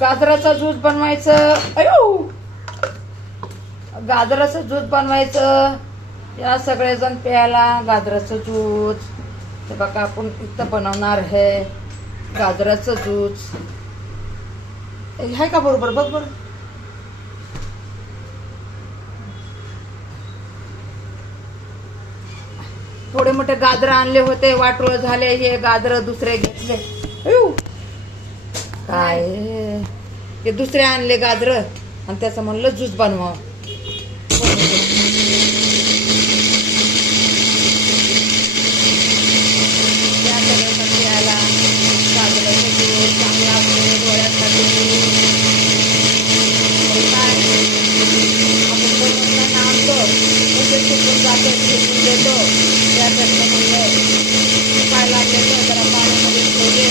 गाजराचा ज्यूस बनवायचं. अयो, गाजराचं ज्यूस बनवायचं. या सगळेजण प्यायला गाजराचं ज्यूस. हे बघा आपण इथं बनवणार आहे गाजराचं ज्यूस. आहे का बरोबर? बघ बरं. थोडे मोठे गाजर आणले होते, वाटोळ झाले. हे गाजर दुसरे घेतले. अयो, काय हे दुसरे आणले गाजर आणि त्याचं म्हणलं ज्यूस बनवा. देतो त्यासाठी म्हणलं काय लागले तर जरा पाण्यामध्ये ठेवले,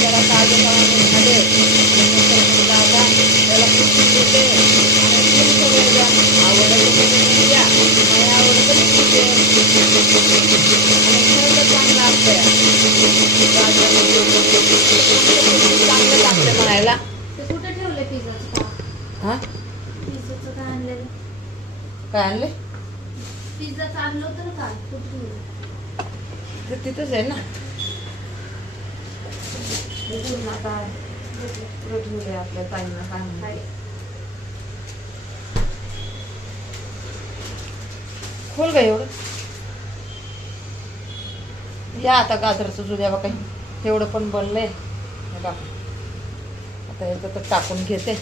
जरा ताजे पाणी झाले. दादा त्याला पुसून देते आणि सगळेजण आवडत घ्या, नाही आवडत पिते आणि खरं चांगलं असतंय. चांगलं लागतं म्हणायला. कुठे ठेवले पिझ्झाचं? हा, पिझ्झाचं काय आणलेलं? काय आणले? पिझ्झाचं आणलं होतं ना काल, कुठे ठेवलं? ते तिथंच आहे ना. काय ठेवले आपल्या ताईंना काय म्हणते. खोल ग एवढं. या आता गाजराचं जुद्या बघा, एवढं पण बनलंय बघा. आता याचं तर टाकून घेते.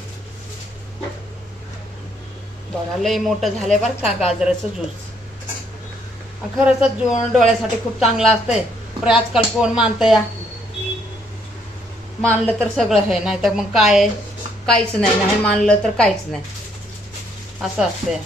बघा लय मोठं झालंय बरं का गाजराचं ज्यूस. खरंच डोळ्यासाठी खूप चांगलं असतंय. पण आजकाल कोण मानतं या? मानलं तर सगळं आहे, नाही तर मग काय काहीच नाही. नाही मानलं तर काहीच नाही, असं असतंय.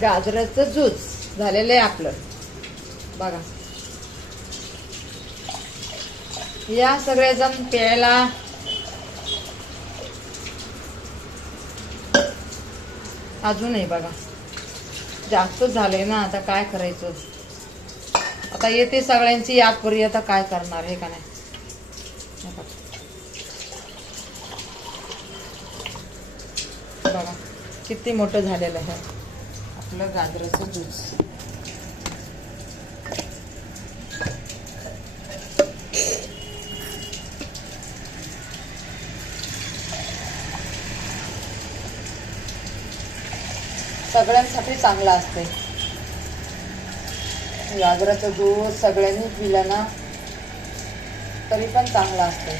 गाजराचं ज्यूस झालेलं आहे आपलं बघा. या सगळेजण प्यायला. अजूनही बघा जास्त झालंय ना, आता काय करायचं. आता येते सगळ्यांची याद परी, आता काय करणार हे का नाही. बघा किती मोठं झालेलं आहे आपलं गाजराचं ज्यूस. सगळ्यांसाठी चांगलं असते गाजराचं ज्यूस. सगळ्यांनी पिलं ना तरी पण चांगलं असते.